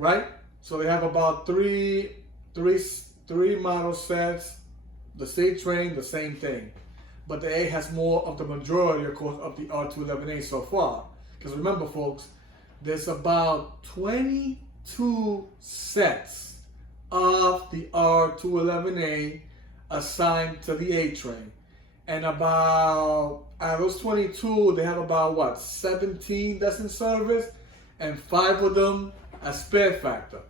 right? So they have about three model sets. The C-Train, the same thing. But the A has more of the majority, of course, of the R211A so far. Because remember, folks, there's about 22 sets of the R211A assigned to the A-Train. And about, out of those 22, they have about, what, 17 that's in service, and 5 of them as spare factor.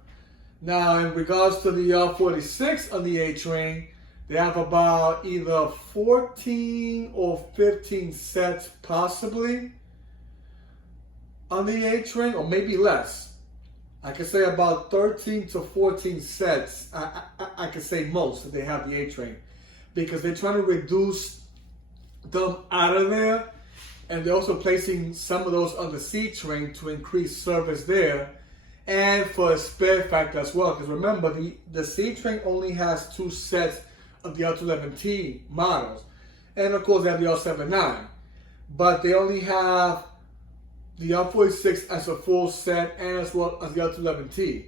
Now, in regards to the R46 on the A-Train, they have about either 14 or 15 sets possibly on the A-Train, or maybe less. I could say about 13 to 14 sets, I could say most, that they have the A-Train. Because they're trying to reduce them out of there, and they're also placing some of those on the C-Train to increase service there, and for a spare factor as well. Because remember, the C-Train only has 2 sets of the R211T models, and of course they have the R79, but they only have the R46 as a full set, and as well as the R211T,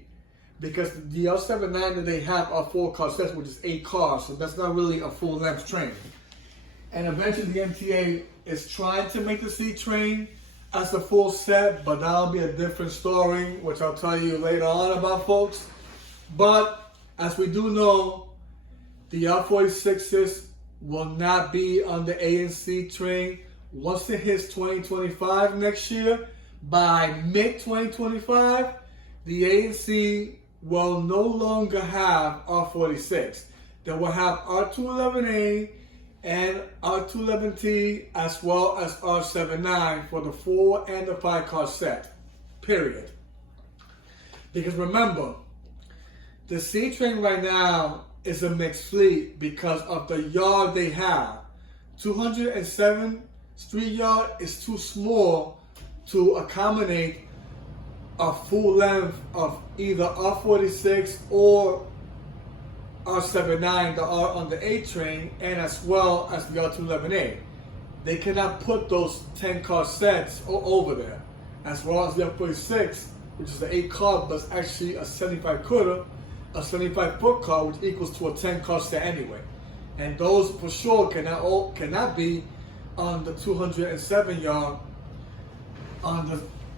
because the R79 that they have are 4-car sets, which is 8 cars, so that's not really a full length train. And eventually the MTA is trying to make the C-Train as a full set, but that'll be a different story, which I'll tell you later on about, folks. But as we do know, the R46s will not be on the A and C train. Once it hits 2025 next year, by mid-2025, the A and C will no longer have R46. They will have R211A and R211T as well as R79 for the 4 and the 5 car set, period. Because remember, the C train right now is a mixed fleet because of the yard they have. 207 street yard is too small to accommodate a full length of either R46 or R79 that are on the A train, and as well as the R211A. They cannot put those 10 car sets over there. As well as the R46, which is the 8 car, but it's actually a 75 footer, a 75 foot car, which equals to a 10 car set anyway. And those for sure cannot be on the 207 yard on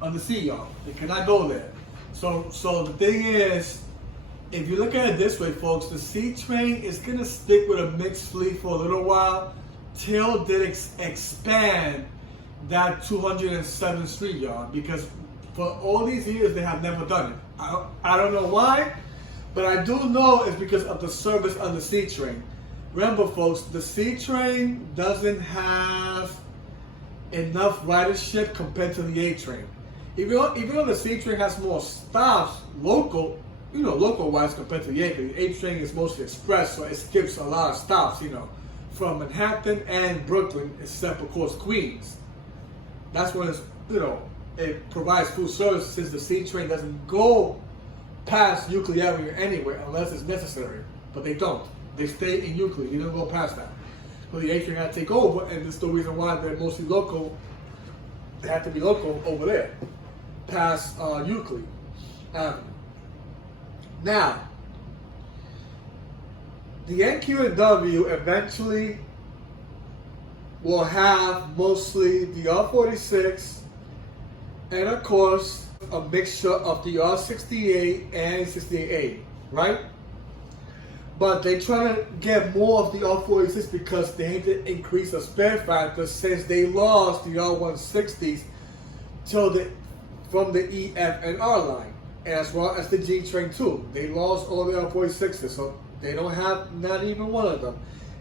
the C yard. They cannot go there. So the thing is, if you look at it this way, folks, the C train is gonna stick with a mixed fleet for a little while till they expand that 207 street yard, because for all these years they have never done it. I don't know why, but I do know it's because of the service on the C train. Remember, folks, the C train doesn't have enough ridership compared to the A train. Even though the C train has more stops local wise compared to the A train is mostly express, so it skips a lot of stops, from Manhattan and Brooklyn, except of course Queens. That's when it provides full service, since the C train doesn't go past Euclid Avenue anyway unless it's necessary. But they don't. They stay in Euclid. You don't go past that. So the A train had to take over, and this is the reason why they're mostly local. They have to be local over there, past Euclid Avenue. Now, the NQ&W eventually will have mostly the R46 and of course a mixture of the R68 and 68A, right? But they try to get more of the R46 because they need to increase the spare factor, since they lost the R160s from the E, F, and R line, as well as the G train too. They lost all the R46s, so they don't have not even one of them.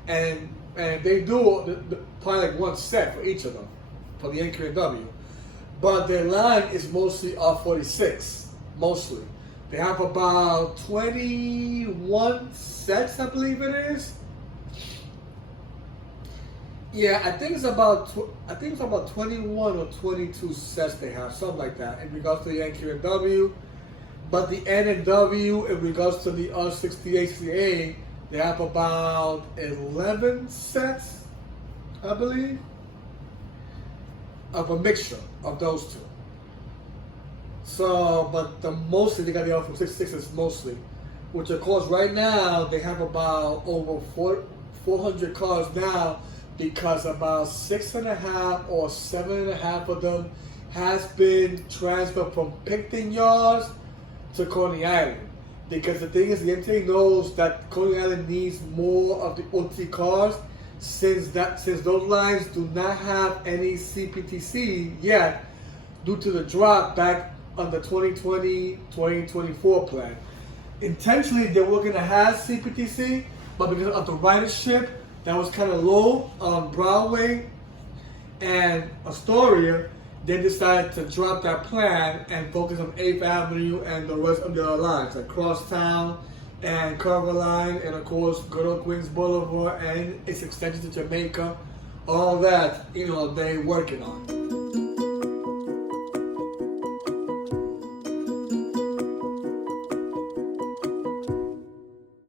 And they do probably like one set for each of them, for the NQ&W. But their line is mostly R46, mostly. They have about 21 sets, I believe it is. Yeah, I think it's about 21 or 22 sets they have, something like that, in regards to the NQ&W. But the N&W, in regards to the R68A, they have about 11 sets, I believe, of a mixture of those two. So, but mostly they got the R46s mostly, which of course right now they have about over 400 cars now, because about 6.5 or 7.5 of them has been transferred from Picton yards to Coney Island. Because the thing is, the MTA knows that Coney Island needs more of the OT cars, since those lines do not have any CPTC yet, due to the drop back on the 2020-2024 plan. Intentionally, they were going to have CPTC, but because of the ridership that was kind of low on Broadway and Astoria, they decided to drop that plan and focus on 8th Avenue and the rest of the other lines, like Crosstown and Carver Line, and of course good old Queens Boulevard and its extension to Jamaica. All that, they're working on.